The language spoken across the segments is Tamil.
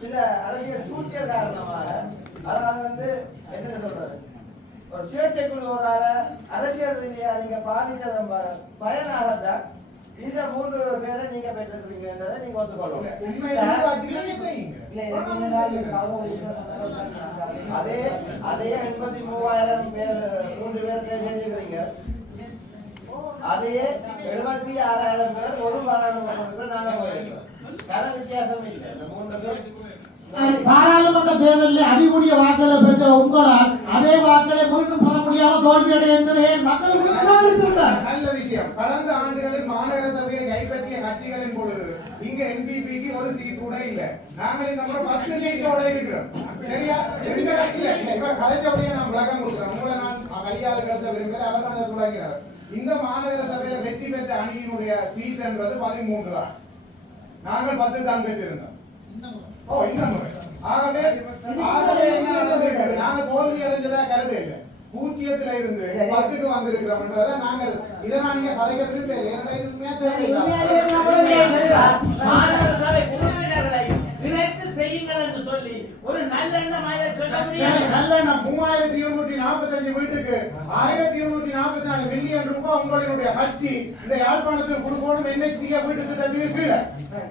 சில அரசியல் சூழ்ச்சியல் காரணமாக அதாவது என்ன சொல்றது ஒரு சுயேட்சைக்குழு ஒரு அரசியல் ரீதியா நீங்க பாதிச்சதன் பயனாகத்தான் இந்த 3 பேரை நீங்க பெற்றிருக்கீங்கன்றதை நீங்க ஒத்துக்கொள்ளுங்க. அதே 83,000 பேர் 3 பேர் சேர்ந்துக்கிறீங்க. அதே 76,000 பேர் ஒரு பாராளுமன்றத்தில் நாங்க போயிருக்கோம். காரண வித்தியாசம் இல்லை. இந்த 3 பேர் பாராளுமன்ற தேர்தலில் அதிகூடிய வாக்களை பெற்ற உங்களால் அதே வாக்களை மீண்டும் பெற முடியாமல் தோல்வியடைய என்பது மக்கள் நல்ல விஷயம். கடந்த ஆண்டுகளில் மாநகர சபையை கைப்பற்றிய கட்சிகளின் பொழுது இங்க என்பிபிக்கு ஒரு சீட் கூட இல்ல. நாங்கள் இந்த முறை 10 சீட்டோட இருக்கிறோம். சரியா? இப்ப கலைச்சபடியை நான் விளக்கம் கொடுக்குறேன். உங்களை நான் கையாள கருத்த விரும்பல. அவர் தொடங்கினார். இந்த மாநகர சபையில வெற்றி பெற்ற அணியினுடைய சீட் என்றது 13 தான். நாங்கள் 10 தான் பெற்றிருந்தோம். இந்த முறை ஆகவே என்ன நடந்திருக்கிறது? நாங்க தோல்வி அடைஞ்சதா கருது இல்லை. 0ல இருந்து 10க்கு வந்திருக்கிறோம்ன்றத நாங்க இதெல்லாம் நீங்க கலைக்க விரும்பல. ஏன்னா இது உண்மையா தேவையில்லை. செய்யுங்கள் என்று சொல்லி ஒரு நல்லெண்ணமாக சொல்ல முடியாது. நல்லெண்ணம் 3245 வீட்டுக்கு 1244 மில்லியன் ரூபாய் உங்களுடைய கட்சி இந்த யாழ்ப்பாணத்துக்கு கொடுக்கணும். NHDF வீட்டு திட்டத்துக்கு கீழே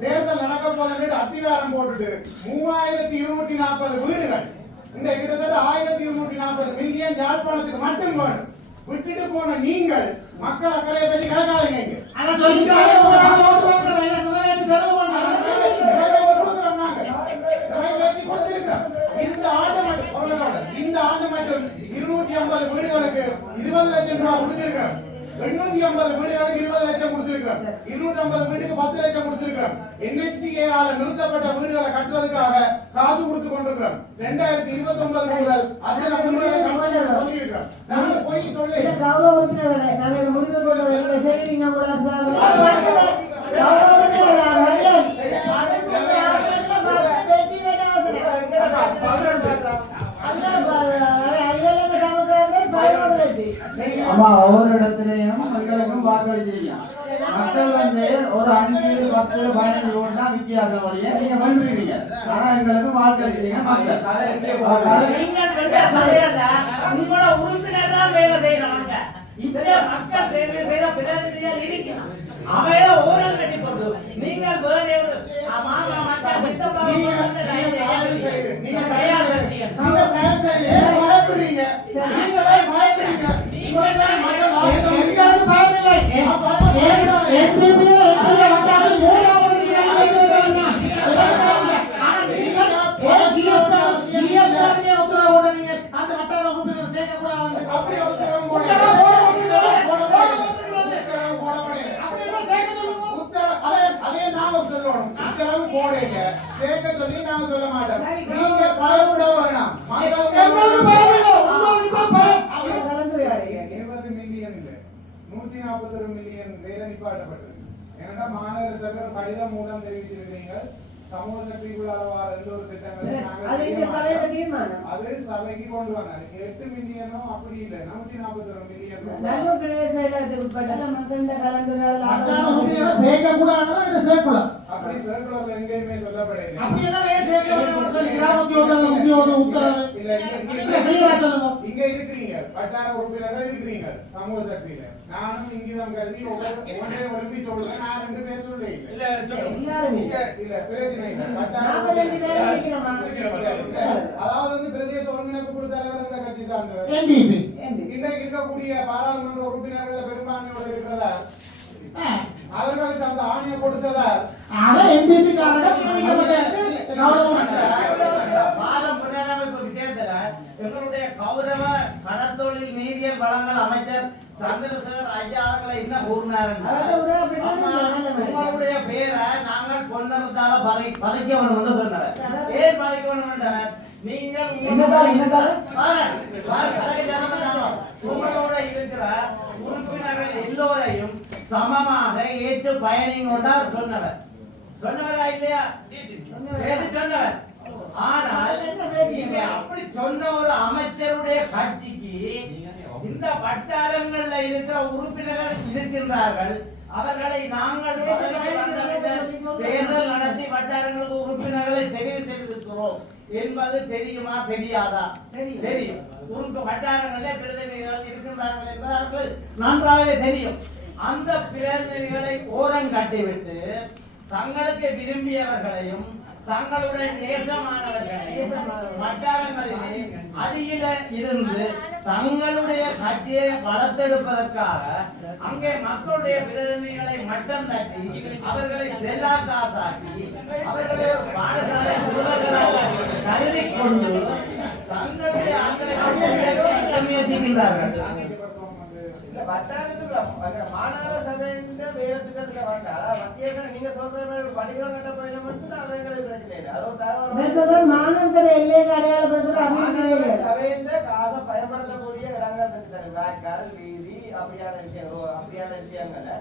தேர்தல் நடக்க போது அத்திவாரம் போட்டுட்டு 3240 வீடுகள் இந்த கிட்டத்தட்ட 1240 மில்லியன் யாழ்ப்பாணத்துக்கு மட்டும் வேணும். விட்டுட்டு போன நீங்கள் மக்கள் அக்கறை பற்றி கேட்காதீங்க. இந்த ஆண்டு மட்டும் 250 வீடுகளுக்கு 20 லட்சம் ரூபாய் கொடுத்திருக்கிறோம். 850 வீடுகளுக்கு 20 லட்சம் கொடுத்திருக்கிறோம். 250 வீட்டுக்கு 10 லட்சம் கொடுத்திருக்கிறோம். NHDA ஆல நிறுத்தப்பட்ட வீடுகளை கட்டுறதுக்காக காசு கொடுத்து கொண்டிருக்கிறோம். 2029 முதல் அத்தனை வீடுகளை கட்ட சொல்லி இருக்கிறோம். நாங்க போய் சொல்லி கௌரவ உறுப்பினர்களே நாங்கள் முடிவு கொண்டு செய்றீங்க கூட சார் கௌரவ உறுப்பினர்களே அம்மா ஒவ்வொரு இடத்திலையும் மக்களுக்கும் வாக்களிச்சிருக்கீங்க. மக்கள் ஒரு 5, 10, 15 ஓட்டுனா வித்தியாசம் வழியா நீங்க வென்றுவீங்க. ஆனா எங்களுக்கு வாக்களிக்கிறீங்க மக்கள். உங்களோட உறுப்பினர் தான் வேலை செய்யறாங்க. இதுல மக்கள் தேர்வு செய்த பிரதிநிதிகள் இருக்கிறாங்க. அவையில ஓரம் கட்டி போட்டு நீங்கள் வேற ஒரு மாமா மக்கள் நீங்க தயார் செய்யுங்க. நீங்க தயார் செய்யுங்க. பயப்படுறீங்க. நீங்களே பயப்படுறீங்க. நீங்களே மக்கள் வாக்களிக்க பயப்படல. NPP வட்டாரம் அந்த வட்டார உறுப்பினர் சேர்க்கக்கூடாது. அப்படி உத்தரவு போடுங்க. அதே நாம சொல்லணும். உத்தரவு போடுங்க. சேர்க்க சொல்லி நாம சொல்ல மாட்டோம். நீங்க பயப்பட வேணாம். 20 மில்லியன் இல்ல 141 மில்லியன் வேலை நிப்பாட்டப்பட்டது. ஏன்னா மாநகர சபை கடிதம் மூலம் தெரிவித்திருக்கிறீங்க. சமூக சக்திக்குள்ளார எல்லோரு திட்டங்களையும் அது சபைக்கு கொண்டு வந்தாங்க. 8 மில்லியனும் அப்படி இல்ல 141 மில்லியன் அப்படி சர்க்குலர்ல எங்கேயுமே சொல்லப்படவில்லை. இங்க இருக்கிறீங்க வட்டார உறுப்பினர்கள் இருக்கிறீங்க சமூக சக்தியில. நானும் இங்கிதம் கருதி ஒன்றே ஒழுப்பி சொல்றேன். நான் 2 பேர் சொல்ல இல்ல பிரச்சனை இல்லை. அதாவது பிரதேச ஒருங்கிணைப்பு தலைவர் இந்த கட்சி சார்ந்தவர். இன்றைக்கு இருக்கக்கூடிய பாராளுமன்ற உறுப்பினர்கள் பெரும்பான்மையோட இருக்கிறதா அவர்களுக்கு அந்த ஆணையை கொடுத்ததா எங்களுடைய கௌரவ கடத்தொழில் நீரியல் வளங்கள் அமைச்சர் சந்திரசேகர் ஐயா அவர்களை என்ன கூறினார்? உங்களுடைய பேரை நாங்கள் பொன்னரத்தால பதைக்க வேணும் என்று சொன்னவர். ஏன் பதைக்க வேணும் என்றவர்? நீங்கள் உங்களோட இருக்கிற உறுப்பினர்கள் எல்லோரையும் சமமாக ஏற்று பயணிங்க சொன்னவர். சொன்னவரா இல்லையா? சொன்னவர். ஆனால் அப்படி சொன்ன ஒரு அமைச்சருடைய கட்சிக்கு இந்த வட்டாரங்கள்ல இருக்கிற உறுப்பினர்கள் இருக்கின்றார்கள். அவர்களை நாங்கள் தேர்தல் நடத்தி வட்டாரங்களுக்கு உறுப்பினர்களை தெரிவு செய்ததுக்கு கொள்கிறோம் என்பது தெரியுமா தெரியாதா? தெரியும். உறுப்பு வட்டாரங்களே பிரதிநிதிகள் இருக்கின்றார்கள் என்பது அவர்கள் நன்றாகவே தெரியும். அந்த பிரதிநிதிகளை ஓரம் கட்டிவிட்டு தங்களுக்கு விரும்பியவர்களையும் தங்களுடைய நேசமானவர்களையும் வட்டாரங்களிலே அடியில இருந்து தங்களுடைய கட்சியை வளர்த்தெடுப்பதற்காக அங்கே மக்களுடைய பிரதிநிதிகளை மட்டம் தட்டி அவர்களை செல்லா காசாக்கி அவர்களை ஒரு பாடசாலை சிறுவர்களாக கருதி கொண்டு தங்களுடைய ஆட்களை முயற்சிக்கின்றார்கள். இல்ல வட்டாரத்துக்கு மாநகர சபையின் வேற திட்டத்துல வேண்டாம். மத்திய நீங்க சொல்ற மாதிரி பள்ளிக்கூடம் கட்ட போயிட மட்டும் அது எங்களுக்கு பிரச்சனை இல்லை. அது ஒரு தகவல் மாநகர சபை எல்லைக்கு அடையாளப்படுத்துற மாநகர சபையின் காசை பயன்படுத்தக்கூடிய இடங்கள் இருக்குது. வாய்க்கால், வீதி அப்படியான விஷயங்களை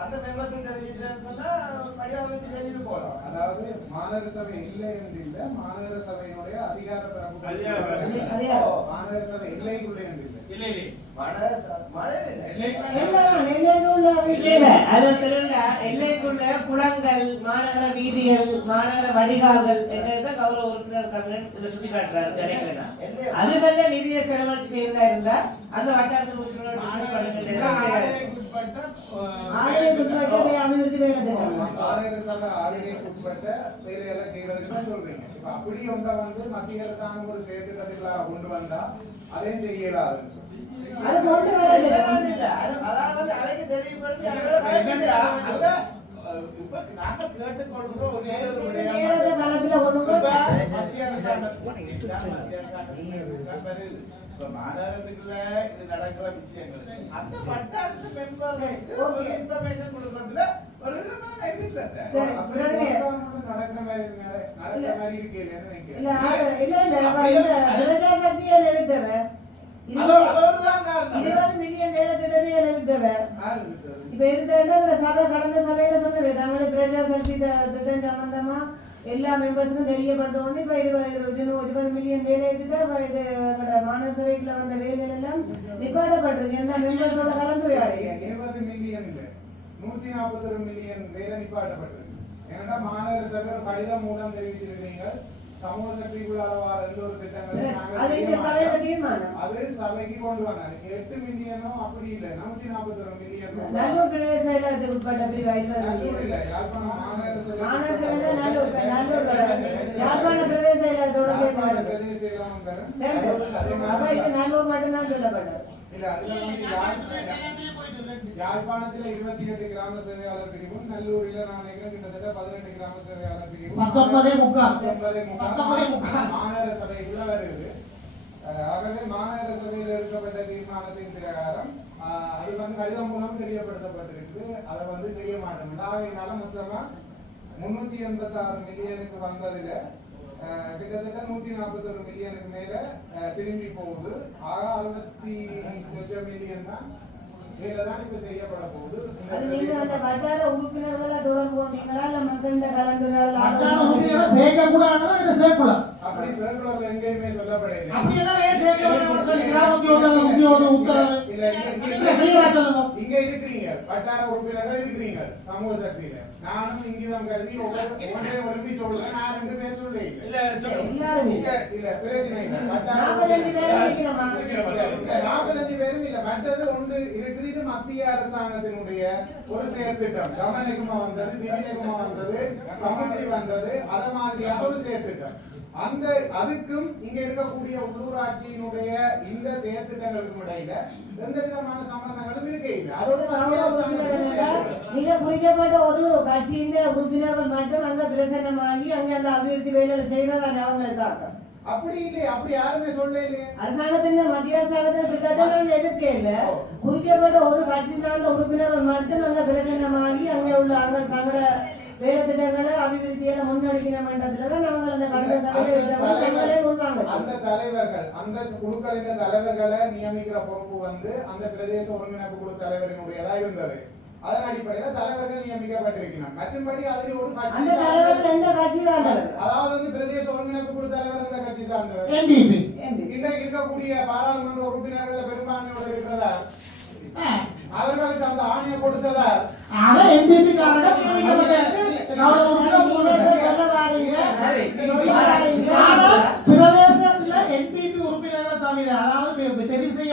அந்த மெம்பர்ஸ் தெரிஞ்சுட்டேன்னு சொன்னா படிவமைச்சு செஞ்சுட்டு போகலாம். அதாவது மாநகர சபை இல்லை என்று இல்லை, மாநகர சபையினுடைய அதிகார மாநகர சபை எல்லைக்குள்ளே என்று இல்லை. எல்லைக்குள்ள குளங்கள், மாநகர வீதிகள், மாநகர வடிகால்கள் கௌரவ உறுப்பினர் தமிழன் சுட்டி காட்டுறாரு. அதுல நிதியை செலவழிச்சு செய்யறதா இருந்தா அந்த வட்டாரத்தில் வேலையெல்லாம் செய்யறதுக்கு தான் சொல்றீங்க. இப்ப அப்படி ஒன்றை வந்து மத்திய அரசாங்கம் ஒரு செயற்திட்டத்துக்குள்ளாக கொண்டு வந்தா அதையும் செய்யலாது. அவைக்கு தெரிவிப்படுத்தி நாங்க கேட்டுக்கொள்கிறோம். மத்திய மாநகரத்துக்குள்ள இது நடக்கிற விஷயங்கள் அந்த வட்டாரத்து மெம்பர்களுக்கு ஒரு இன்ஃபர்மேஷன் கொடுக்கறதுல ஒரு விதமான நடக்கிற மாதிரி இருக்கேன் நினைக்கிறேன். எல்லா மெம்பர்ஸுக்கும் தெரியப்படுத்தோன்னு இப்ப 20 மில்லியன் வேலை இது மாநகர சபைக்குள்ள வந்த வேலைகள் எல்லாம் நிப்பாட்டப்பட்டிருக்கு. என்ன மெம்பர்ஸோட கலந்துரையாடு 20 மில்லியன் இல்ல 141 மில்லியன் வேலை நிப்பாட்டப்பட்டிருக்கு. ஏன்னா மாநகர சபை கடிதம் மூலம் தெரிவித்திருக்கிறீங்க. சமூக சக்திக்குள்ளார எந்த ஒரு திட்டங்களும் அது சபைக்கு கொண்டு வந்தாங்க. 8 மில்லியனும் அப்படி இல்ல 141 மில்லியன் உட்பட்ட பிரிவு இல்ல யாழ்ப்பாணம் மாநகர சபை யாழ்ப்பாண பிரதேச மட்டும்தான் சொல்லப்பட்டது. யாழ்ப்பாணத்துல 28 கிராம சேவையாளர் பிரிவும், நல்லூரில் நான் நினைக்கிறேன் கிட்டத்தட்ட 18 கிராம சேவையாளர் பிரிவும், 19 மாநகர சபைக்குள்ள வருது. ஆகவே மாநகர சபையில் எடுக்கப்பட்ட தீர்மானத்தின் பிரகாரம் அது வந்து கடிதம் மூலம் தெரியப்படுத்தப்பட்டிருக்கு. அதை வந்து செய்ய மாட்டோம். ஆகையினால மொத்தமா 386 மில்லியனுக்கு வந்ததுல கிட்டத்தட்ட 141 மில்லியனுக்கு மேல திரும்பி போகுது. ஆக 68 மில்லியன் தான் வேலைதான் இப்ப செய்யப்பட போகுது. அந்த வட்டார உறுப்பினர்களை தொடர்பு கொண்டீங்களா இல்ல மக்களிட கலந்துரையாடல் அப்படி சர்க்குலர்ல எங்கேயுமே சொல்லப்படவில்லை. இங்க இருக்கிறீங்க வட்டார உறுப்பினர்கள் இருக்கிறீங்க சமூக சக்தியில. நானும் இங்கிதம் கருதி ஒன்றே ஒழுப்பி சொல்றேன். நான் 2 பேர் சொல்ல இல்ல பிரச்சனை இல்லை. 45 பேரும் இல்ல. மற்றது ஒன்று இருக்குது. இது மத்திய அரசாங்கத்தினுடைய ஒரு செயற்திட்டம். கமனிக்குமா வந்தது, திவினகுமா வந்தது, சமுத்தி வந்தது, அத மாதிரியான ஒரு செயற்திட்டம். அந்த அதுக்கும் இங்க இருக்கக்கூடிய உள்ளூராட்சியினுடைய இந்த செயற்திட்டங்களுக்கும் இடையில எந்த விதமான சம்பந்தங்களும் இருக்கே இல்லை. அதோட நீங்க குறிக்கப்பட்ட ஒரு கட்சியின் உறுப்பினர்கள் மட்டும் அங்க பிரசன்னமாகி அங்க அந்த அபிவிருத்தி வேலையில செய்யறதா அவங்களுக்காக அப்படி இல்லை. அப்படி யாருமே சொல்ல இல்லையே. அரசாங்கத்தின் மத்திய அரசாங்கத்தின் திட்டத்தை நாங்க எதிர்க்க இல்ல. குறிக்கப்பட்ட ஒரு கட்சி சார்ந்த உறுப்பினர்கள் மட்டும் அங்க பிரசன்னமாகி அங்க உள்ள தங்களோட வேலை திட்டங்களை அபிவிருத்தியில முன்னெடுக்கிற மண்டலத்துலதான் நாங்கள் அந்த கடந்த அந்த தலைவர்கள் அந்த குழுக்களின் தலைவர்களை நியமிக்கிற பொறுப்பு வந்து அந்த பிரதேச ஒருங்கிணைப்பு குழு தலைவரினுடையதா இருந்தது. அதன் அடிப்படையில் தலைவர்கள் நியமிக்கப்பட்டிருக்கிறார். மற்றபடி அதில் ஒரு அதாவது வந்து பிரதேச ஒருங்கிணைப்பு குழு தலைவர் இந்த கட்சி சார்ந்தவர். இன்றைக்கு இருக்கக்கூடிய பாராளுமன்ற உறுப்பினர்கள் பெரும்பான்மையோடு இருக்கிறதா? அவர்களுக்கு அந்த ஆணையை கொடுத்ததா? எம்பிபி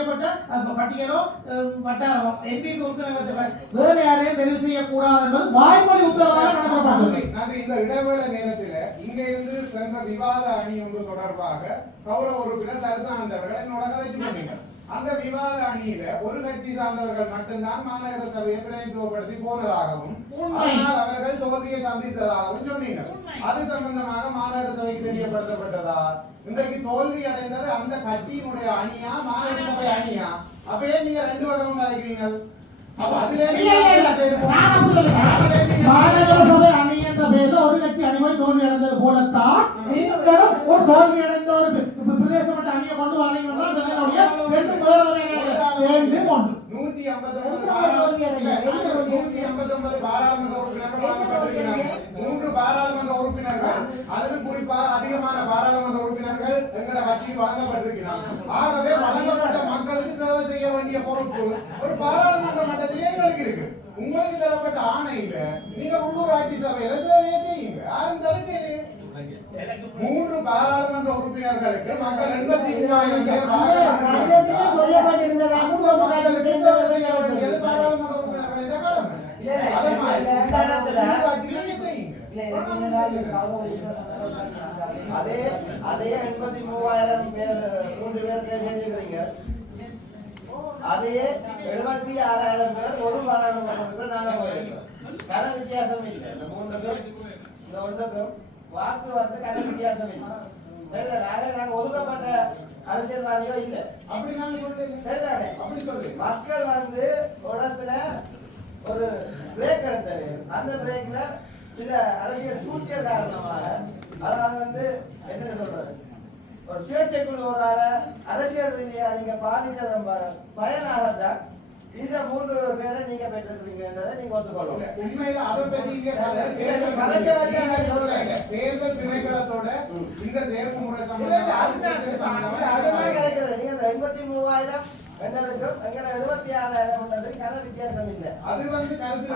குறிக்கப்பட்ட பட்டியலோ வட்டாரமோ என்பிபி உறுப்பினர்கள் வேற யாரையும் தெரிவு செய்யக்கூடாது என்பது வாய்மொழி உத்தரவாக நடத்தப்பட்டது. நன்றி. இந்த இடைவேளை நேரத்தில் இங்க இருந்து சென்ற விவாத அணி ஒன்று தொடர்பாக கௌரவ உறுப்பினர் தரிசானந்த் அவர்கள் என்னோட கதைச்சு பண்ணீங்க. அந்த விவாத அணியில ஒரு கட்சி சார்ந்தவர்கள் மட்டும்தான் மாநகர சபையை பிரதிநிதித்துவப்படுத்தி போனதாகவும் ஆனால் அவர்கள் தோல்வியை சந்தித்ததாகவும் சொன்னீங்க. அது சம்பந்தமாக மாநகர சபைக்கு தெரியப்படுத்தப்பட்டதா? இன்றைக்கு தோல்வி அடைந்தது அந்த கட்சியினுடைய அணியா மாநகர சபை அணியா? அப்பயே நீங்க ரெண்டு வகமும் கதைக்கிறீங்க. அப்ப அதுல மாநகர சபை அணி என்ற பேர்ல ஒரு கட்சி அணிமை தோல்வி அடைந்தது போலத்தான் நீங்களும் ஒரு தோல்வி அடைந்த ஒரு பிரதேசப்பட்ட அணியை கொண்டு வரீங்க. 159 பாராளுமன்ற உறுப்பினர்கள் வழங்கப்பட்டிருக்கிறார்கள். 3 பாராளுமன்ற உறுப்பினர்கள் அதிலும் குறிப்பாக அதிகமான பாராளுமன்ற உறுப்பினர்கள் எங்கள கட்சிக்கு வழங்கப்பட்டிருக்கிறார்கள். ஆகவே வழங்கப்பட்ட மக்களுக்கு சேவை செய்ய வேண்டிய பொறுப்பு ஒரு பாராளுமன்ற மட்டத்திலே எங்களுக்கு இருக்கு. உங்களுக்கு தரப்பட்ட ஆணையில நீங்க உள்ளூராட்சி சபையில சேவையை செய்யுங்க. யாரும் தடுக்கலையே. 3 பாராளுமன்ற உறுப்பினர்களுக்கு மக்கள் 83,000 பேர் அதே 83,000 பேர் 3 பேர் கேட்கிறீங்க. அதே 76,000 பேர் ஒரு பாராளுமன்ற நாங்க போயிருக்கோம். கர வித்தியாசம் இல்லை. இந்த 3 பேர் இந்த ஒன்றுக்கும் வாக்கு வந்து கர வித்தியாசம் இல்லை. சரிதானே? நாங்க ஒதுக்கப்பட்ட அரசியல்வாதியோ இல்லை. அப்படி நாங்க சொல்லுங்க. சரிதானே? அப்படி சொல்லு. மக்கள் வந்து இடத்துல ஒரு பிரேக் எடுத்தது. அந்த பிரேக்ல சில அரசியல் சூழ்ச்சியல் காரணமாக அதாவது வந்து என்ன சொல்றது, ஒரு சுயேட்சைக்குழு ஒரு அரசியல் ரீதியா நீங்க பாதிச்சதன் பயனாகத்தான் இந்த 3 பேரை நீங்க பெற்றிருக்கீங்கன்றதை நீங்க ஒத்துக்கொள்ளுங்க. உண்மையில அதை பத்தி தேர்தல் திணைக்களத்தோட இந்த தேர்வு முறை அதெல்லாம் கிடைக்கிறது. நீங்க இந்த 83,000 என்னதுக்கும் எங்களை 76,000 கர வித்தியாசம் இல்லை. அது வந்து கருத்து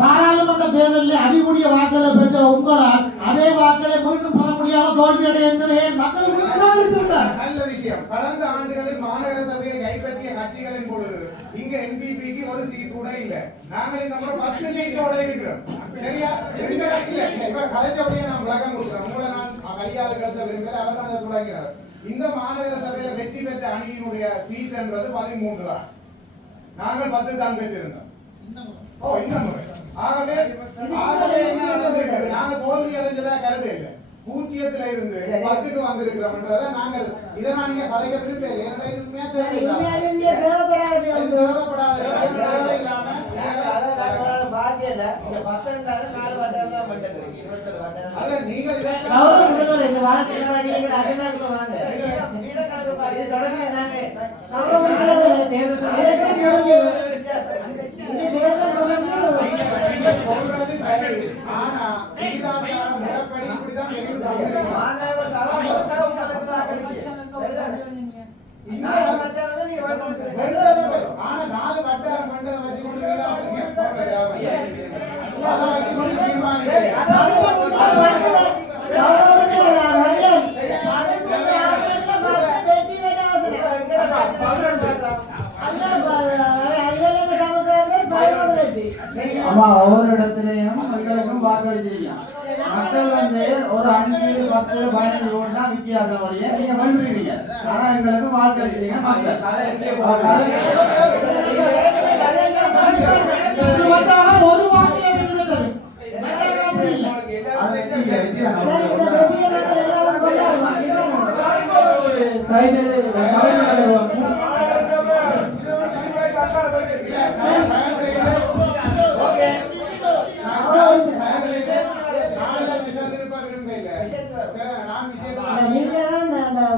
பாராளுமன்ற தேர்தலில் அதிகூடிய வாக்குகளை பெற்ற உங்களால் அதே வாக்களை மீண்டும் பெற முடியாம தோல்வியடைய என்பதை மக்களுக்கு நல்ல விஷயம். கடந்த ஆண்டுகளில் மாநகர சபையை கைப்பற்றிய கட்சிகளின் பொழுது இங்க என்பிபிக்கு ஒரு சீட் கூட இல்ல. நாங்கள் இந்த முறை 10 சீட்டோட இருக்கிறோம். சரியா? இப்ப கலைச்சபடியை நான் விளக்கம் கொடுக்குறேன். உங்களை நான் கையாளு கருத்த விரும்பல. அவர் அதை தொடங்கினார். இந்த மாநகர சபையில வெற்றி பெற்ற அணியினுடைய சீட் என்றது 13 தான். நாங்கள் 10 தான் பெற்றிருந்தோம். இந்த முறை ஆகவே என்ன நடந்திருக்கிறது? நாங்க தோல்வி அடைஞ்சதா கருது இல்லை. 0ல இருந்து 10க்கு வந்திருக்கிறோம்ன்றத நாங்கள் இதை நான் நீங்க கதைக்க விரும்பல. ஏன்னா இது உண்மையா தேவைப்படாது பாக்கியல நீங்க 10 4 வட்டம் தான் பண்ணிக்கிறீங்க. 27 வட்டம் அத நீங்க இந்த வாரத்துல நீங்க அகைதான் வாங்க. மீத கணக்கு பாருங்க. தொடங்க நாங்க சொல்றது சரி. ஆனா விகிதாச்சார முறைப்படி இப்படிதான் எங்களுக்கு மாநகர சபை மொத்தம் உங்களுக்கு வாக்களிக்க. சரிதானே? இன்னொரு வட்டாரத்தை நீங்க ஆனா 4 வட்டாரம் பண்றதை வச்சு கொண்டு விகிதாச்சாரம் போடுறது அதை வச்சு கொண்டு தீர்மானிக்கிறேன். அம்மா ஒவ்வொரு இடத்துலயும் எங்களுக்கும் வாக்களிச்சிருக்கோம். மக்கள் வந்து ஒரு 5, 10, 15 ஓட்டுனா வித்தியாசம் வழியே நீங்க வெல்றீங்க. ஆனா எங்களுக்கு வாக்களிச்சிருக்கீங்க மக்கள். ஒரு வாக்கிலே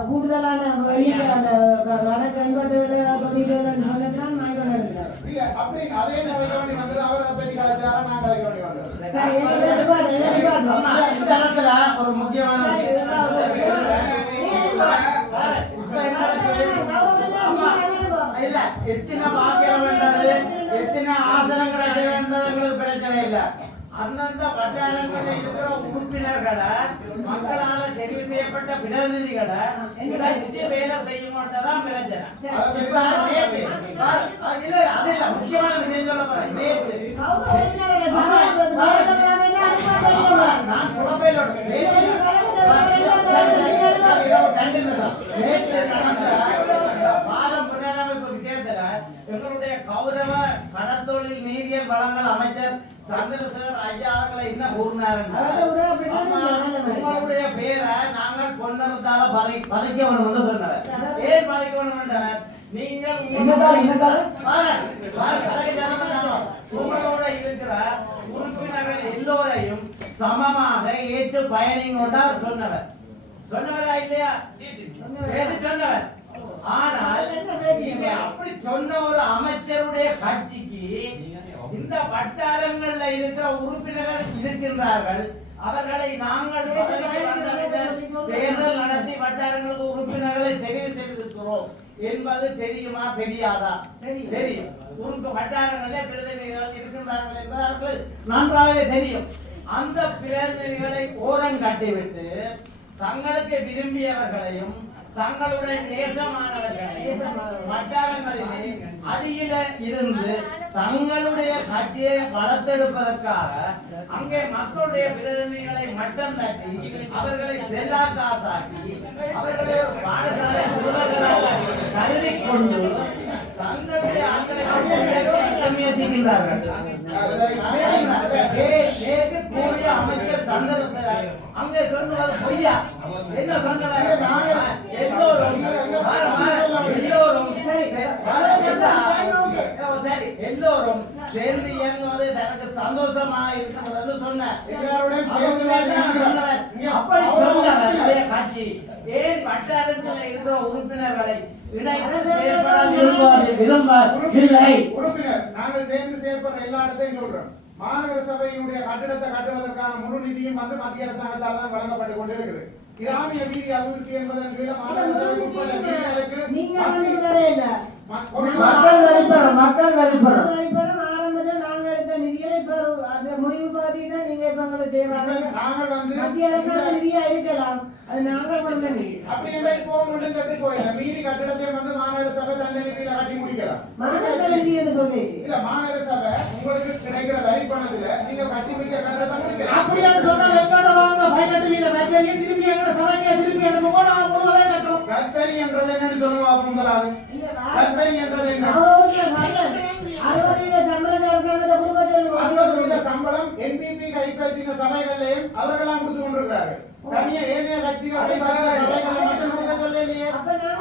கூடுதலான வடக்கு 80 அப்படி அதே கதைக்க வேண்டி வந்தது. அவரை பற்றி கதைச்சாரா நான் கதைக்க வேண்டி வந்தது. ஒரு முக்கியமான இல்ல எத்தனை வாக்கியம் வேண்டாது, எத்தனை ஆசனம் கிடைக்கிறது எங்களுக்கு பிரச்சனை இல்ல. அந்தந்த வட்டாரங்களில் இருக்கிற உறுப்பினர்களை மக்களால தெரிவு செய்யப்பட்ட பிரதிநிதிகளை இணைச்சு வேலை செய்யமாட்டதான் பிரச்சனை. இப்ப நேத்து இல்ல அது இல்ல முக்கியமான விஷயம் சொல்ல போறேன். நேத்து நான் குழப்பையிலோட நேற்று நடந்த பாலம் புனரமைப்பு விஷயத்துல எங்களுடைய கௌரவ கடத்தொழில் நீரியல் வளங்கள் அமைச்சர் சந்திரசேகர் ஐயா அவர்களை என்ன கூறினாருன்னா, உங்களுடைய பேரை நாங்கள் பொன்னரத்தால பதைக்க வேணும் என்று சொன்னவர். ஏன் பதைக்க வேணும் என்றவர்? நீங்கள் உங்களோட இருக்கிற உறுப்பினர்கள் எல்லோரையும் சமமாக ஏற்று பயணிங்கொண்டா சொன்னவர். சொன்னவரா இல்லையா? சொன்னவர். ஆனால் நீங்க அப்படி சொன்ன ஒரு அமைச்சருடைய கட்சிக்கு இந்த வட்டாரங்கள்ல இருக்கிற உறுப்பினர்கள் இருக்கின்றார்கள். அவர்களை நாங்கள் தேர்தல் நடத்தி வட்டாரங்களுக்கு உறுப்பினர்களை தெரிவு செய்திருக்கிறோம் என்பது தெரியுமா தெரியாதா? தெரியும். உறுப்பு வட்டாரங்களிலே பிரதிநிதிகள் இருக்கின்றார்கள் என்பது அவர்கள் நன்றாகவே தெரியும். அந்த பிரதிநிதிகளை ஓரம் கட்டிவிட்டு தங்களுக்கு விரும்பியவர்களையும் தங்களுடைய நேசமானவர்களையும் வட்டாரங்களிலே அடியில இருந்து தங்களுடைய கட்சியை வளர்த்தெடுப்பதற்காக அங்கே மக்களுடைய பிரதிநிதிகளை மட்டம் தட்டி அவர்களை செல்லா காசாக்கி அவர்களை பாடசாலை சிறுவர்களாக கருதி கொண்டு தங்களுடைய ஆட்களை முயற்சிக்கின்றார்கள். கூறிய அமைச்சர் சந்திரசேகர் அங்கே சொல்லுவது பொய்யா? என்ன சொன்னவர்? எல்லோரும் சேர்ந்து இயங்குவது தனக்கு சந்தோஷமா இருக்கிறது சொன்னார். அப்படி சொன்னவர் காட்சி ஏன் வட்டாரத்தில் இருக்கிற உறுப்பினர்களை உறுப்பினர் நாங்கள் சேர்ந்து சேர்ப்பது எல்லா இடத்தையும் சொல்றோம். மாநகர சபையினுடைய கட்டிடத்தை கட்டுவதற்கான முழு நிதியும் மத்திய அரசாங்கத்தால் தான் வழங்கப்பட்டு கொண்டிருக்கிறது. கிராமிய வீதி அபிவிருத்தி என்பதன் கீழ் மாநகர சபை உட்பட மக்கள் வழிபடும் ஆரம்பத்தில் நாங்க எடுத்த நிதியை இப்ப அந்த முடிவு பார்த்து தான் நீங்க இப்ப எங்களை செய்வாங்க. நாங்கள் வந்து மத்திய அரசாங்க நிதியா இருக்கலாம், அது நாங்கள் பண்ண அப்படி இல்லை. இப்போ ஒன்றும் கட்டி போயிடல. மீதி கட்டிடத்தை வந்து மாநகர சபை தன்னை நிதியில கட்டி முடிக்கலாம். மாநகர நிதி என்று சொல்லி இல்ல, மாநகர சபை உங்களுக்கு கிடைக்கிற வரி பணத்துல நீங்க கட்டி முடிக்க கட்டடத்தை முடிக்கலாம். அப்படியான சொன்னால் எங்கட வாங்க பயனட்டு வீர கற்பேரியை திருப்பி எங்கட சபையை திருப்பி அனுப்புங்க. நான் முழுவதை கட்டுறோம். கற்பேரி என்றது என்னன்னு சொல்லுவா முதலாவது? கற்பேரி என்றது என்ன? 60% சம்பளம் NPP கைப்பற்றின சபைகளையும் அவர்களாம் கொடுத்து கொண்டிருக்கிறார்கள். தனியா ஏனைய கட்சிகளை சபைகளை மட்டும் கொடுக்க சொல்லலையே.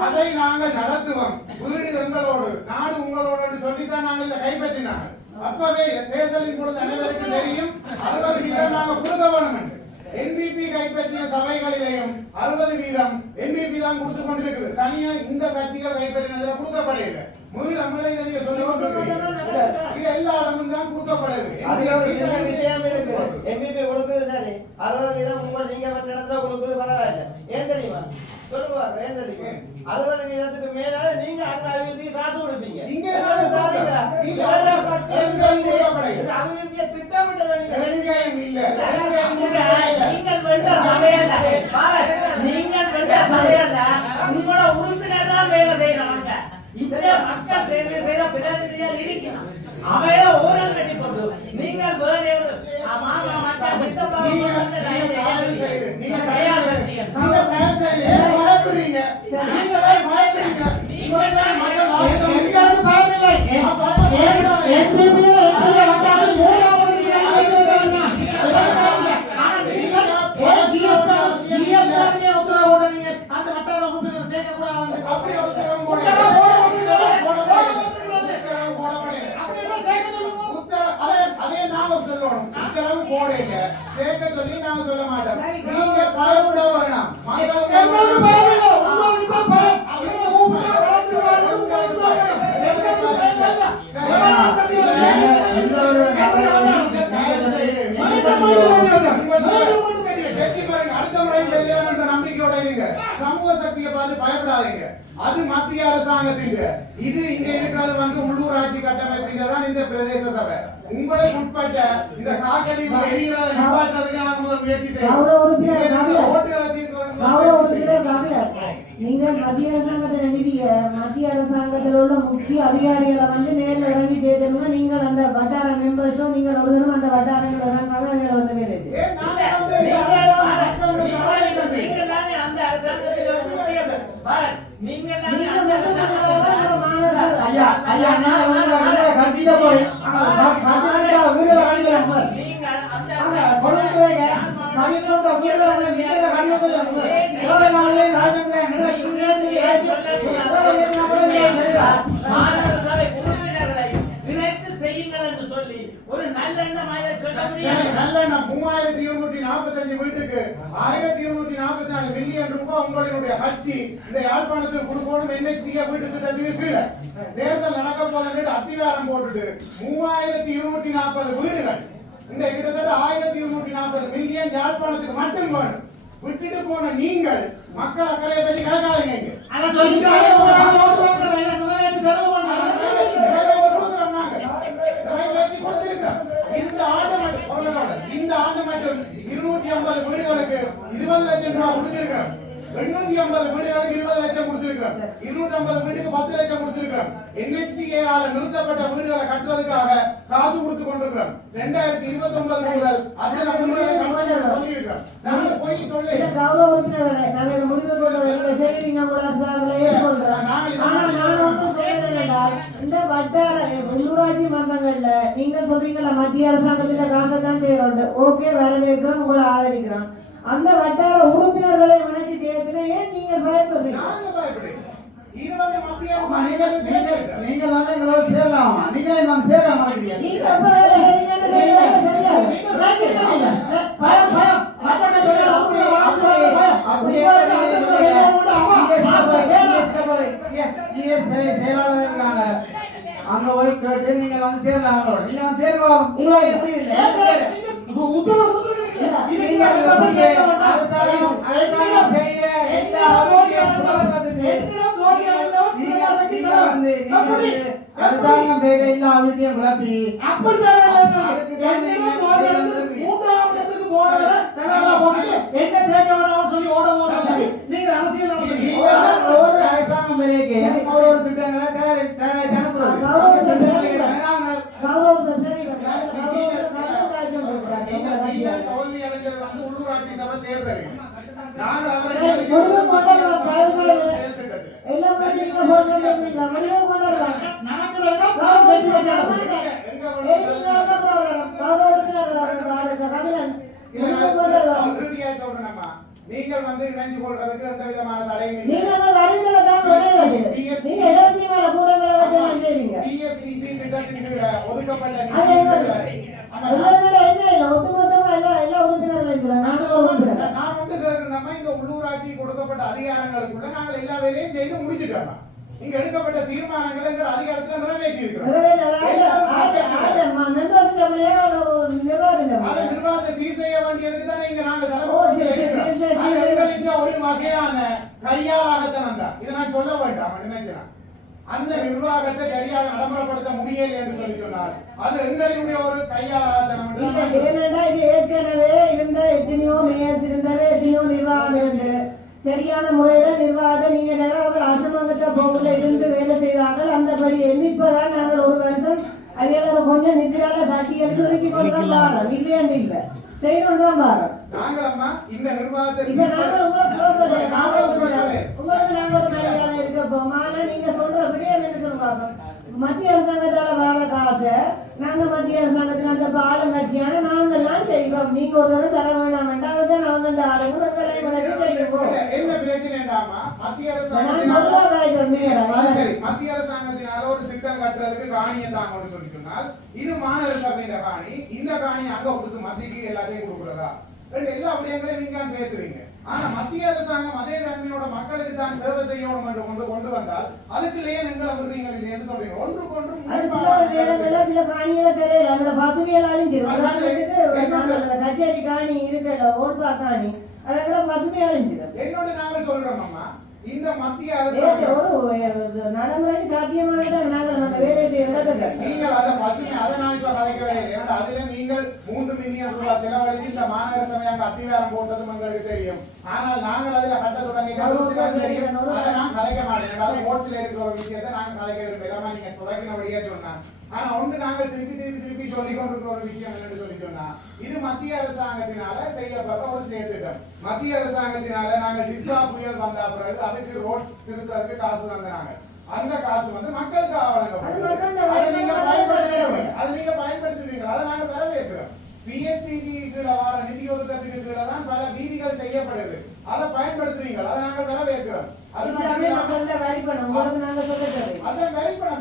அதை நாங்கள் நடத்துவோம். வீடு எங்களோடு நாடு உங்களோடு என்று சொல்லித்தான் நாங்கள் இதை கைப்பற்றினாங்க. அப்பவே தேர்தலின் பொழுது அனைவருக்கும் தெரியும் 60% நாங்க கொடுக்க வேணும் என்று. NPP கைப்பற்றிய சபைகளிலேயும் 60% NPP தான் கொடுத்து கொண்டிருக்குது. தனியா இந்த கட்சிகள் கைப்பற்றினதுல கொடுக்கப்படவில்லை. முதல் நம்மளே நீங்க சொல்லி கொண்டிருக்கீங்க. இது எல்லா இடமும் தான் கொடுக்கப்படுது. அது ஒரு சின்ன விஷயம் இருக்கு. MVP கொடுக்குது சரி, 60% உங்க நீங்க பண்ண இடத்துல கொடுக்குது பரவாயில்ல. ஏன் தெரியுமா? சொல்லுங்க, ஏன் தெரியுமா? 60%க்கு மேல நீங்க அந்த அபிவிருத்திக்கு காசு கொடுப்பீங்க. நீங்க அபிவிருத்தியை திட்டமிட்டல நீங்க இல்ல. நீங்கள் வென்ற சபையல்ல, நீங்கள் வென்ற சபையல்ல, உங்களோட உறுப்பினர் தான் வேலை செய்யறாங்க. இந்த மக்கள் தேர்வு செய்த பிரதிநிதிகள் இருக்கிறாங்க. அவையில ஓரம் கட்டி போட்டு நீங்கள் வேற மாமா மக்கள் திட்டம் சொல்ல மாட்டோம். நீங்க பயப்பட வேணாம். அடுத்த முறை நம்பிக்கையோட இருங்க. சமூக சக்தியை பார்த்து பயப்படாதீங்க. அது மத்திய அரசாங்கத்தின். இது இங்க இருக்கிறது வந்து உள்ளூராட்சி கட்டமைப்புன்றதான் இந்த பிரதேச சபை. உங்களை உட்பட்ட இந்த காக்கலி எரிகிறத நிப்பாட்டுறதுக்கு நாங்க முதல் முயற்சி செய்வோம். நீங்க மத்திய அரசாங்கத்தின் நிதிய மத்திய அரசாங்கத்தில் உள்ள முக்கிய அதிகாரிகளை வந்து நேரில் இறங்கி செய்தோம்னா நீங்கள் அந்த வட்டார மெம்பர்ஸும் நீங்கள் ஒரு தினம் அந்த வட்டாரங்கள் இறங்காம எங்களை வந்து வேலை ஐயா ஐயா நான் உங்களை கட்டிட்டு போய் ஒரு நல்லெண்ணம் சொல்ல முடியாது. நல்லெண்ணம் 3245 வீட்டுக்கு 1244 மில்லியன் ரூபாய் உங்களுடைய கட்சி இந்த யாழ்ப்பாணத்துக்கு கொடுக்கணும். NHDA வீட்டு திட்டத்துக்கு கீழே தேர்தல் நடக்க போது அத்திவாரம் போட்டுட்டு 3240 வீடுகள் இந்த கிட்டத்தட்ட 1240 மில்லியன் யாழ்ப்பாணத்துக்கு மட்டும் வேணும். விட்டுட்டு போன நீங்கள் மக்கள் அக்கறையை பற்றி கேட்காதீங்க. இந்த ஆண்டு மட்டும் 250 வீடுகளுக்கு 20 லட்சம் ரூபாய் கொடுத்திருக்கிறோம். 850 வீடுகளுக்கு 20 லட்சம் கொடுத்திருக்கிறோம். 250 வீட்டுக்கு 10 லட்சம் கொடுத்திருக்கிறோம். NHDA ஆல நிறுத்தப்பட்ட வீடுகளை கட்டுறதுக்காக காசு கொடுத்து கொண்டிருக்கிறோம். 2029 முதல் அத்தனை வீடுகளை கட்டணும் சொல்லியிருக்கிறோம். நாங்க போய் சொல்லி கௌரவ உறுப்பினர்களே நாங்க இந்த முடிவு கொண்டு செய்திங்க சார்பிலேயே சொல்றோம். ஆனா நான் ஒன்றும் செய்யறதில்லை. இந்த வட்டார உள்ளூராட்சி மன்றங்கள்ல நீங்க சொல்றீங்களா மத்திய அரசாங்கத்தில காசை தான் செய்யறோம். ஓகே வரவேற்கிறோம், உங்களை ஆதரிக்கிறோம். அந்த வட்டார உறுப்பினர்களை இணைச்சு செய்யறதுல ஏன் நீங்க பயப்படுறீங்க? இது வந்து மத்திய அரசாங்கம் நீங்க வந்து எங்களோட சேரலாமா? நீங்க நாங்க சேர மாட்டீங்க. நீங்க எப்ப வேலை செய்றீங்கன்னு தெரியாது. நீங்க பயப்படுறீங்க. பயம் பயம் மத்தன சொல்ல அப்படியே செயலாளர் இருக்காங்க. அங்க போய் கேட்டு நீங்க வந்து சேரலாம். நீங்க வந்து சேரலாம். உங்களுக்கு உத்தரவு கொடுத்துருக்கீங்க. அரசாங்கம் செய்ய எல்லா அரசாங்கம் செய்யற எல்லா வீட்டையும் குழப்பி ஒவ்வொரு அரசாங்கம் ஒரு திட்டங்களை தோல்வி அடைஞ்சது வந்து உள்ளூராட்சி சபை தேர்தல். நாங்கள் நீங்கள் வந்து இணைஞ்சு கொள்றதுக்கு எந்த விதமான தடையும் திட்டத்தின் கீழ ஒதுக்கப்பட்ட நான் வந்து கேட்கிறேன், இந்த உள்ளூராட்சி கொடுக்கப்பட்ட அதிகாரங்களுக்குள்ள நாங்கள் எல்லா வேலையும் செய்து முடிச்சுட்டோம். இங்க எடுக்கப்பட்ட தீர்மானங்களை எங்கள் அதிகாரத்தில் நிறைவேற்றி இருக்கிறோம். நிர்வாகத்தை சீர் செய்ய வேண்டியதுக்கு தான் இங்க நாங்க தலைமை ஒரு வகையான கையாளாகத்தான் தான் இதை நான் சொல்ல வேண்டாம் நினைக்கிறேன். அந்த நிர்வாகத்தை சரியாக நடைமுறைப்படுத்த முடியல என்று சொல்லி சொன்னார். அது எங்களுடைய ஒரு கையாளாகத்தனம். ஏற்கனவே இருந்த எத்தனையோ மேயர்ஸ் இருந்தவே எத்தனையோ நிர்வாகம் இருந்து சரியான முறையில நிர்வாகத்தை நீங்க அவர்கள் அரசாங்கத்தை போகல இருந்து வேலை செய்தார்கள். அந்தபடி எண்ணிப்பதான் நாங்கள் ஒரு வருஷம் அவையோட கொஞ்சம் நிதியால தட்டி எடுத்து ஒதுக்கி கொண்டு வாரோம். இல்லையாண்டு இல்லை செய்யணும் தான் வாரோம். நாங்களம்மா இந்த நிர்வாகத்தை உங்களுக்கு நாங்க ஒரு மரியாதை இருக்க போமா. நீங்க சொல்ற விடயம் என்ன சொல்லுவாங்க, மத்திய அரசாங்கத்தால வர காசை நாங்க மத்திய அரசாங்கத்துல அந்த ஆளுங்கட்சியான நாங்கெல்லாம் செய்வோம். நீங்க ஒரு தடவை தர வேண்டாம் வேண்டாம் நாங்கள் ஆளுங்க செய்வோம். என்ன பிரச்சனைடாமா மத்திய அரசாங்கத்தினால ஒரு திட்டம் கட்டுறதுக்கு காணியை தாங்கன்னு சொல்லி சொன்னால் இது மாநகர சபையின் காணி. இந்த காணியை அங்க கொடுத்து மத்திக்கு எல்லாத்தையும் கொடுக்குறதா எல்லா விடயங்களையும் நீங்க பேசுறீங்க. ஆனா மத்திய அரசாங்கம் அதே தன்மையோட மக்களுக்கு தான் சேவை செய்யணும் என்று கொண்டு வந்தால் அதுக்குள்ளேயே எங்களை விடுறீங்க இல்லைன்னு சொல்றீங்க. ஒன்றுக்கு ஒன்று சில காணிகளை தெரியல அந்த பசுமையால் அழிஞ்சிடும். கச்சேரி காணி இருக்குல்ல ஓட்பா காணி அதை கூட பசுமையா அழிஞ்சிடும். என்னோட நாங்கள் சொல்றோம் அம்மா இந்த மத்திய அரசாங்கம் ஒரு நடைமுறை சாத்தியமானதான் நாங்கள் அந்த வேலையை செய்யறதுக்கு நீங்கள் அதை பசுமை அதை நான் இப்ப கதைக்கவே இல்லை. ஏன்னா அதுல நீங்கள் 3 மில்லியன் ரூபாய் செலவழித்து இந்த மாநகர சபையாக அத்திவாரம் போட்டதும் எங்களுக்கு தெரியும். ஆனால் நாங்கள் அதுல கட்ட தொடங்கிதான் தெரியும். அதை நான் கதைக்க மாட்டேன். ஏன்னா கோட்ஸ்ல இருக்கிற ஒரு விஷயத்தை நாங்கள் கதைக்க விரும்பலாமா நீங்க தொடங்கினபடியே சொன்னாங்க. ஆனா ஒன்று நாங்கள் திருப்பி சொல்லிக் கொண்டிருக்கிற ஒரு விஷயம் என்னன்னு சொல்லி சொன்னா, இது மத்திய அரசாங்கத்தினால செய்யப்பட்ட ஒரு செயற்திட்டம். மத்திய அரசாங்கத்தினால நாங்கள் டிட்வா புயல் வந்த பிறகு அதுக்கு ரோட் திருத்தறதுக்கு காசு தந்தாங்க. அந்த காசு வந்து மக்களுக்காக வழங்கப்படும். அதை நீங்க பயன்படுத்துறீங்க, அதை நாங்க வரவேற்கிறோம். PSDG கீழே வர நிதி ஒதுக்கத்துக்கு கீழே தான் பல வீதிகள் செய்யப்படுது. அதை பயன்படுத்துறீங்க, அதை நாங்க வரவேற்கிறோம். அது வரி பணம்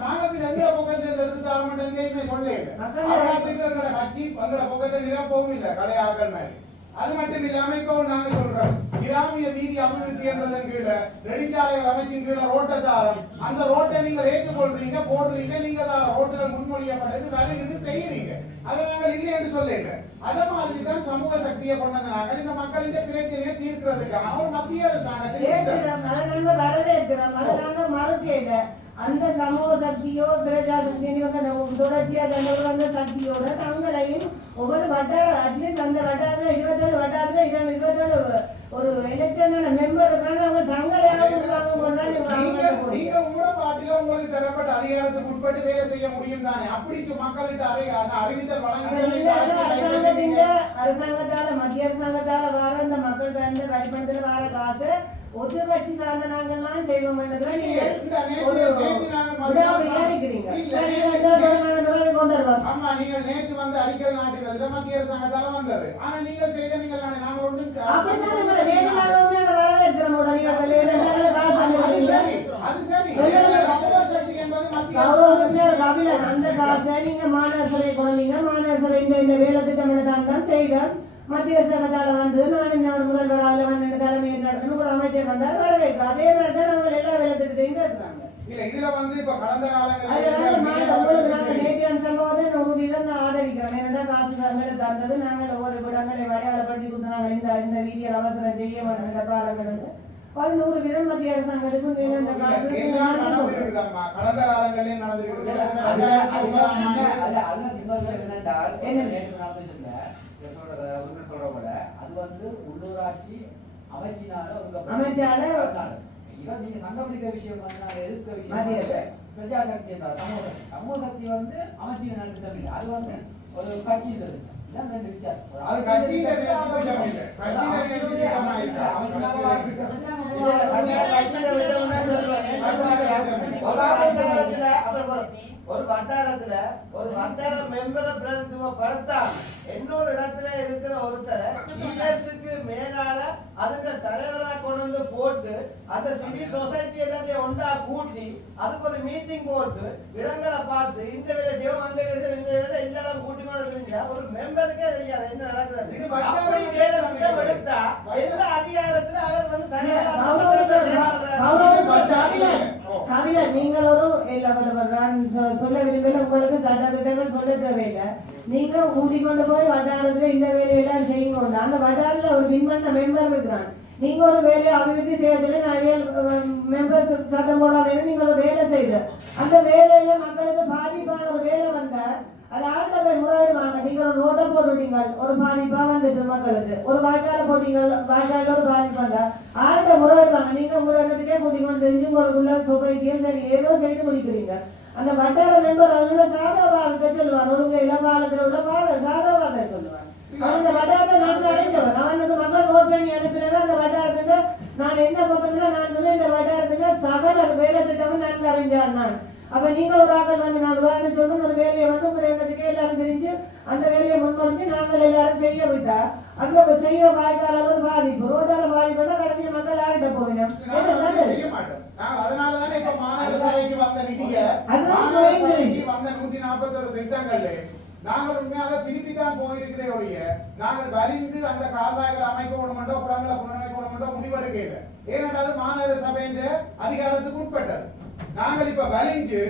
நாங்க எந்த பொக்கெட்ல எடுத்து தர மாட்டோம், எங்கேயுமே சொல்லல. அவ்வளவுக்கு எங்களோட கட்சி எங்களோட பொக்கெட்டை நிரப்பவும் இல்லை கலையாக்கள் மாதிரி. அது மட்டும் இல்லாம இப்போ நாங்க சொல்றோம், கிராமிய வீதி அபிவிருத்தி என்றதன் கீழே நெடுஞ்சாலைகள் அமைச்சின் கீழே ரோட்டை தாரம். அந்த ரோட்டை நீங்கள் ஏற்றுக்கொள்றீங்க, போடுறீங்க, நீங்க ரோட்டுகள் முன்மொழியப்படுது, வேற இது செய்யறீங்க. அதை நாங்கள் இல்லை என்று சொல்லுங்க. அத மாதிரி தான் சமூக சக்தியை கொண்டு வந்தாங்க இந்த மக்களின் பிரச்சனையை தீர்க்கிறதுக்காக ஒரு மத்திய அரசாங்கத்தை வரவேற்கிறோம். மறுக்கையில அந்த சமூக சக்தியோ பிரஜாசக்தியோ தொடர்ச்சியா அந்த சக்தியோட தங்களையும் ஒவ்வொரு வட்டார அட்லீஸ்ட் அந்த வட்டாரத்துல 27 வட்டாரத்துல 27 ஒரு எலெக்டடான மெம்பர் இருக்காங்க. அவங்க தங்களையாவது நீங்க உங்களோட பாட்டில உங்களுக்கு தரப்பட்ட அதிகாரத்துக்கு உட்பட்டு வேலை செய்ய முடியும் தானே. அப்படி மக்கள்கிட்ட அறிவித்தல் அரசாங்கத்தால மத்திய அரசாங்கத்தால வர இந்த மக்கள் வரிப்பணத்துல வர காசு ஒத்து கட்சி சார்ந்த நாங்கள்லாம் செய்வோம். ஆமா, நீங்கள் நேற்று வந்து அடிக்கல் நாட்டினதுல மத்திய அரசாங்கத்தால வந்தது. ஆனா நீங்கள் செய்த நீங்கள் நாங்க ஒன்று அது சரி. அந்த காசை நீங்க மாநகர சபை குழந்தைங்க மாநகர சபை இந்த வேலை திட்டமிடத்தான் தான் செய்தோம். மத்திய அரசாங்கத்தால வந்து நான் இன்னொரு முதல்வர் அதில் வந்து தலைமை நடத்தணும் கூட அமைச்சர் வந்தார் வரவேற்கிறோம். அதே மாதிரி தான் அவங்க எல்லா வேலை திட்டத்தையும் கேட்கிறாங்க. இல்ல இதுல வந்து இப்ப கடந்த காலங்களில் நேற்று சம்பவத்தை 100% ஆதரிக்கிறோம். ஏன்னா காசு தரங்களை தந்தது நாங்கள் ஒவ்வொரு விடங்களை அடையாளப்படுத்தி கொடுத்தாங்க. இந்த வீதியில் அவசரம் செய்ய வேண்டிய காலங்கள் 100% மத்திய அரசாங்கத்துக்கு அந்த காசு கடந்த காலங்களில் நடந்திருக்கு. அது வந்து உள்ளூராட்சி அமைச்சினால இவன் நீங்க சங்கமிக்க விஷயம் வந்து நாங்க எதிர்த்த விஷயம் பிரஜாசக்தி என்றால் சமூக சக்தி வந்து அமைச்சின் நடத்த அது வந்து ஒரு கட்சி இருந்தது. ஒரு வட்டாரத்துல ஒரு வட்டார மெம்பரை பிரதிநிதித்துவப்படுத்தாம இன்னொரு இடத்துல இருக்கிற ஒருத்தரை ஈஎஸ்க்கு மேலால அதுக்கு தலைவரா கொண்டு வந்து போட்டு அந்த சிவில் சொசைட்டி எல்லாத்தையும் ஒன்றா கூட்டி அதுக்கு ஒரு மீட்டிங் போட்டு இடங்களை பார்த்து இந்த வேலை செய்வோம் அந்த வேலை செய்வோம் இந்த வேலை எல்லாரும் கூட்டி கொண்டு இருந்துச்சா ஒரு மெம்பருக்கே தெரியாது என்ன நடக்குது. அப்படி வேலை திட்டம் எடுத்தா எந்த அதிகாரத்துல அவர் வந்து கவிஞர் நீங்கள் சொல்ல விரும்பல. உங்களுக்கு சட்ட திட்டங்கள் சொல்ல தேவையில்லை. நீங்க கூட்டி கொண்டு போய் வட்டாரத்துல இந்த வேலையெல்லாம் செய்யுங்க. அந்த வட்டாரத்துல ஒரு விண்மண்ட மெம்பர் இருக்கிறான். நீங்க ஒரு வேலையை அபிவிருத்தி செய்யறதுல நிறைய மெம்பர்ஸ் சட்டம் போடாம நீங்க ஒரு வேலை செய்யுது. அந்த வேலையில மக்களுக்கு பாதிப்பான ஒரு வேலை வந்தா அது ஆள்கிட்ட போய் முறையிடுவாங்க. நீங்க ஒரு ரோட்டை போட்டுட்டீங்க, ஒரு பாதிப்பா வந்துட்டு மக்களுக்கு ஒரு வாய்க்கால போட்டீங்க, வாய்க்கால ஒரு பாதிப்பு வந்தா ஆள்கிட்ட முறையிடுவாங்க. நீங்க முறையிடத்துக்கே கூட்டிக்கொண்டு தெரிஞ்சு உங்களுக்குள்ள சொசைட்டியும் சரி ஏதோ செய்து முடிக்கிறீங்க. அந்த வட்டார மெம்பர் அதோட சாதாவாதத்தை சொல்லுவான். ஒழுங்க இளவாதத்தில் உள்ள சாதாவாதத்தை சொல்லுவான். அந்த வட்டாரத்தை நான் அடைஞ்சவன். அவனுக்கு மக்கள் ஓட் பண்ணி அனுப்பினவே அந்த வட்டாரத்துல நான் என்ன பக்கத்துல நான் இந்த வட்டாரத்துல சகல வேலை திட்டமும் நன்கு அறிஞ்சான் நான். அப்ப நீங்கள் ஒரு ஆக்கள் வந்து நான் உதாரணம் சொல்லணும் ஒரு வேலையை வந்து உங்களுக்கே எல்லாரும் தெரிஞ்சு அந்த வேலையை முன்மொழிஞ்சு நாங்கள் எல்லாரும் செய்ய விட்டா அந்த செய்யற வாய்க்காளர்கள் பாதிப்பு ரோட்டால பாதிப்புனா கடைசி மக்கள் யார்கிட்ட போவினோம். அதனாலதானே இப்ப மாநகர சபைக்கு வந்த நிதியை வந்த 141 திட்டங்கள்ல நாங்கள் உண்மையாக திருப்பி தான் போயிருக்கிறதே ஒழிய நாங்கள் வலிந்து அந்த கால்வாய்களை அமைக்க வேணுமெண்டோ குளங்களை புனரமைக்க வேணுமெண்டோ முடிவெடுக்கல. ஏனென்றால் மாநகர சபையின் அதிகாரத்துக்கு உட்பட்டது. நாங்கள் இப்ப வலிஞ்சு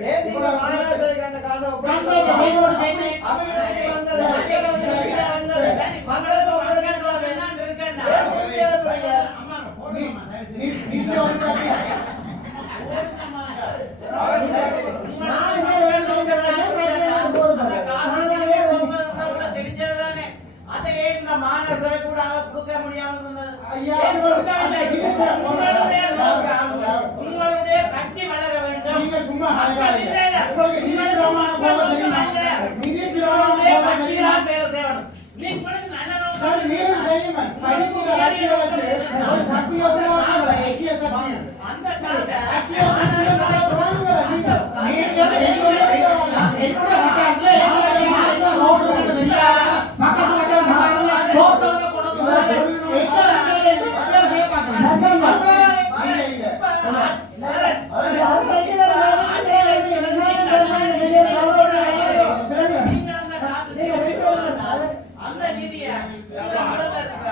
அந்த நிதியை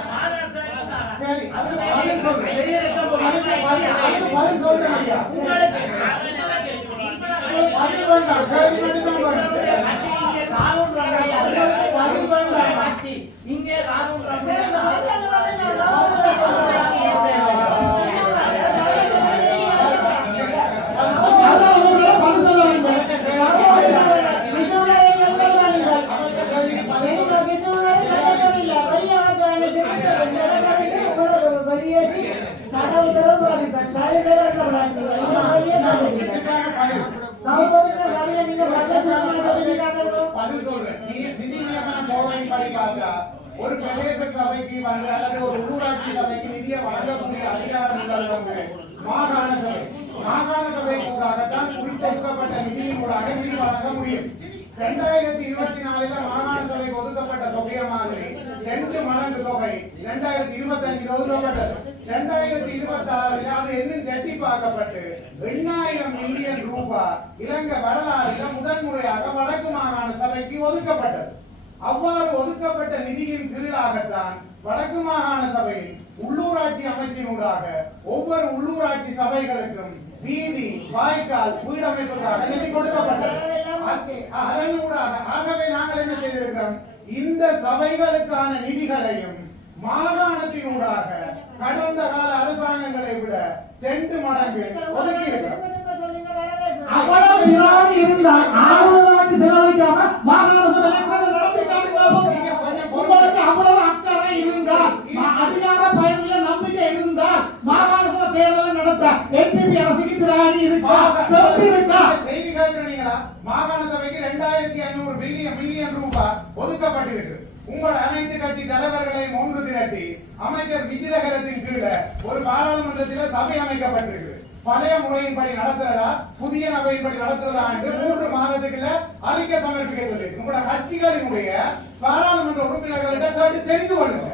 மாநகர சபை சரி அதுக்கு பதில் சொல்றேன். அதுக்கு பதில் சொல்றேன் ஐயா. பதில் வேண்டாம். கேள்வி மட்டும் தான் வேணும். பதில் வேண்டாம். இங்கே பதில் சொல்றேன். நிதி நியமன கோவையின் படி பார்த்தா ஒரு பிரதேச சபைக்கு வந்து அல்லது ஒரு உள்ளூராட்சி சபைக்கு நிதியை வழங்கக்கூடிய அதிகாரம் உள்ளவங்க மாகாண சபை. மாகாண சபை ஊடாகத்தான் குறித்தொடுக்கப்பட்ட நிதியின் ஊடாக நிதி வழங்க முடியும். 2024 மாகாண சபைக்கு ஒதுக்கப்பட்ட தொகையை மாதிரி 2 மடங்கு தொகை 2025 ஒதுக்கப்பட்டது. 2026 அது இன்னும் இரட்டிப்பாக்கப்பட்டு 8,000 மில்லியன் ரூபாய் இலங்கை வரலாறுல முதன்முறையாக வடக்கு மாகாண சபைக்கு ஒதுக்கப்பட்டது. அவ்வாறு ஒதுக்கப்பட்ட நிதியின் கீழாகத்தான் வடக்கு மாகாண சபையில் உள்ளூராட்சி அமைச்சினூடாக ஒவ்வொரு உள்ளூராட்சி சபைகளுக்கும் வீதி, வாய்க்கால், வீடமைப்புக்காக நிதி கொடுக்கப்பட்டது. அதன் ஊடாக ஆகவே நாங்கள் என்ன செய்திருக்கிறோம், இந்த சபைகளுக்கான நிதிகளையும் மாகாணத்தினூடாக கடந்த கால அரசாங்கங்களை விட 2 மடங்கு ஒதுக்கி இருக்கிறோம். அவ்வளவு விராடி இருந்தால் ஆளுநராட்சி செலவழிக்காம மாகாண சபை எலெக்ஷன் நடத்தி காட்டுங்க. உங்களுக்கு அவ்வளவு அக்கறை இருந்தால், அதிகார பயனுள்ள நம்பிக்கை இருந்தால் மாகாண சபை தேர்தலை நடத்த என்பிபி அரசுக்கு திராணி இருக்கா? செய்தி கேட்கிறீங்களா? மாகாண சபைக்கு 2,500 மில்லியன் ரூபாய் ஒதுக்கப்பட்டிருக்கு. உங்கள் அனைத்து கட்சி தலைவர்களையும் ஒன்று திரட்டி அமைச்சர் விஜயகரத்தின் கீழே ஒரு பாராளுமன்றத்தில் சபை அமைக்கப்பட்டிருக்கு. பழைய முறையின்படி நடத்துறதா புதிய நபையின்படி நடத்துறதா என்று 3 மாதத்துக்குள்ள அறிக்கை சமர்ப்பிக்க சொல்லிருக்கு. உங்களோட கட்சிகளினுடைய பாராளுமன்ற உறுப்பினர்களிட்ட கேட்டு தெரிந்து கொள்ளுங்க.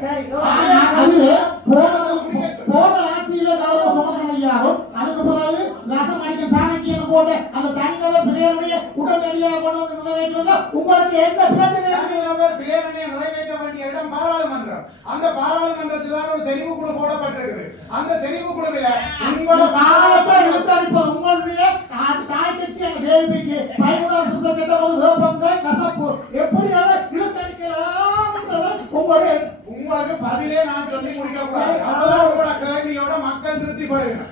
போன ஆட்சியில கௌரவ சோதனையாரும் அதுக்கு பிறகு ரசமணிக்க சாணக்கியன் போட்டு அந்த தனிநபர் பிரேரணையை உடனடியாக கொண்டு வந்து நிறைவேற்றுவது உங்களுக்கு எந்த பிரச்சனை? தனிநபர் பிரேரணையை நிறைவேற்ற வேண்டிய இடம் பாராளுமன்றம். அந்த பாராளுமன்றத்தில் தான் ஒரு தெரிவு குழு போடப்பட்டிருக்குது. அந்த தெரிவு குழுவில உங்களோட பாராளுமன்ற இழுத்தடிப்பது உங்களுடைய தாய் கட்சி அந்த தேவிக்கு பயனுள்ள சுத்த சட்டம் வேப்பங்க கசப்பு எப்படி அதை இழுத்தடிக்கலாம் உங்களுடைய உங்களுக்கு பதிலே நான் சொல்லி முடிக்க கூடாது. அப்பதான் உங்களோட கேள்வியோட மக்கள் திருப்தி படுகிறார்.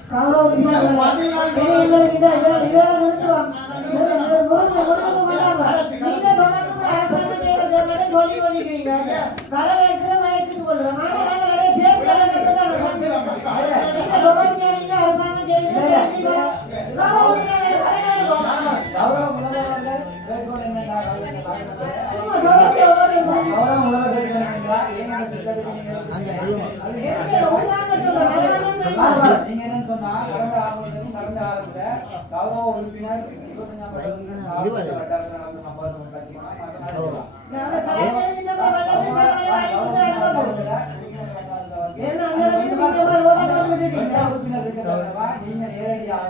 நீங்க என்ன சொன்னா கடந்த காலத்துல கௌரவ உறுப்பினர் 25 நீங்க நேரடியாக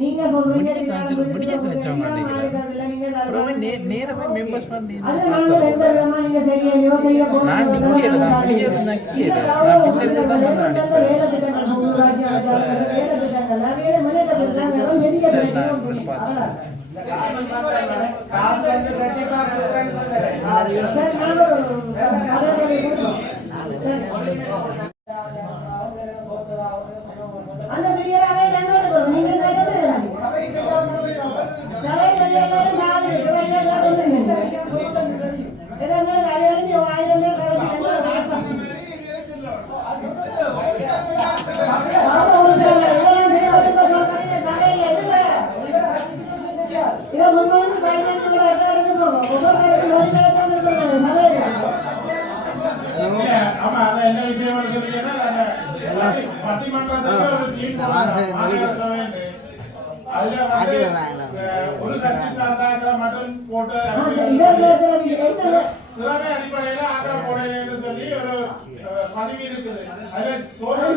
நீங்க சொல்றீங்க நேரமே மெம்பர்ஸ் பண்ணி அது நாங்கள் எந்த விதமா நீங்க செய்யலையோ செய்ய நான் நிக்கல நான் வெளியே நக்கியல நான் பின்னாடி தான் வந்து அடிப்பேன் வேலை திட்டங்கள் உருவாக்கி வேலை திட்டங்கள் வேலை மனிதர்கள் மெடிக்கல் காசு வந்து கண்டிப்பா ஸ்பெண்ட் பண்ணுங்க. சார் அந்த கிளியராகவே டவுன்லோட் நீங்க ஆமா அத என்ன விஷயம் எடுக்கிறீங்கன்னா பட்டிமன்றத்துக்கு ஒரு டீம் போடுறாங்க. அதுல வந்து ஒரு கட்சி சார்ந்தாக்களை மட்டும் போட்டு திறமை அடிப்படையில ஆக்களை போடுறேன்னு சொல்லி ஒரு பதிவு இருக்குது. அதுல தோல்வி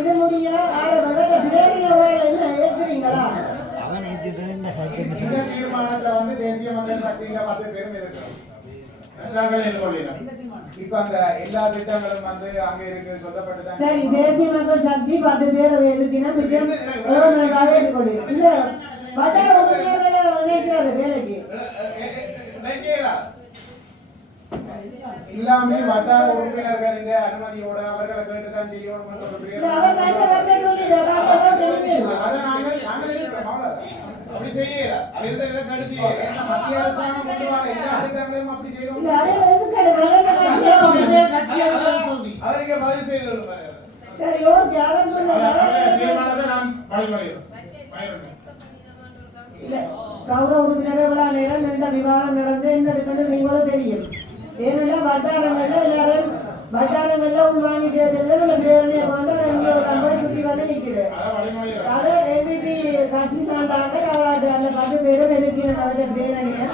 இது முடிய ஏற்கிறீங்களா இந்த தீர்மானத்துல வந்து தேசிய மக்கள் சக்தியில 10 பேரும் இருக்கிறோம். இப்ப அந்த எல்லா திட்டங்களும் வந்து அங்க இருக்கு சொல்லப்பட்டுதான். சரி, தேசிய மக்கள் சக்தி 10 பேர் அதை எதுக்குன்னா மிச்சம் கவர்மெண்டாவே எடுக்கணும். இல்ல வட்டார உறுப்பினர்களை நினைக்கிறது வேலைக்கு இல்லாம வட்டார உறுப்பினர்கள் இந்த அனுமதியோட அவர்களை கேட்டுதான் செய்யணும் என்று சொல்றீங்க. அவர் நல்ல கருத்தை சொல்லி அதை நாங்கள் இருக்கிறோம். அவ்வளவுதான். அப்படி செய்யல அவர்கிட்ட இதை கருதி மத்திய அரசாங்கம் கொண்டு வர எல்லா திட்டங்களையும் அப்படி செய்யணும். அதற்கு பதில் செய்து சரி, ஓகே. தீர்மானத்தை நான் வழிமொழிகிறேன். இல்ல கௌரவ உறுப்பினர்கள் இவ்வளவு நேரம் நீண்ட விவாதம் நடந்து என்ன நீங்களும் தெரியும். ஏன்னா வட்டாரங்கள்ல எல்லாரும் வட்டாரங்கள்ல உள்வாங்கி சேர்த்ததுல பேரணியை வந்து இங்கே போய் சுத்தி வந்து நிக்குது. அதை என்பிபி கட்சி சார்ந்தாங்க. அந்த 10 பேரும் எதிர்க்கிறேன் பேரணியை.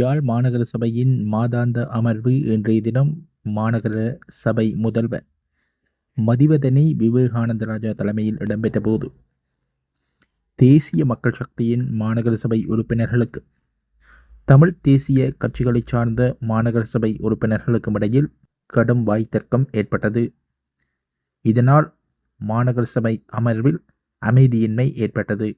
யாழ் மாநகர சபையின் மாதாந்த அமர்வு இன்றைய தினம் மாநகர சபை முதல்வர் மதிவதனை விவேகானந்தராஜா தலைமையில் இடம்பெற்ற போது தேசிய மக்கள் சக்தியின் மாநகர சபை உறுப்பினர்களுக்கு தமிழ் தேசிய கட்சிகளைச் சார்ந்த மாநகர சபை உறுப்பினர்களுக்கும் இடையில் கடும் வாய்த்தர்க்கம் ஏற்பட்டது. இதனால் மாநகர சபை அமர்வில் அமைதியின்மை ஏற்பட்டது.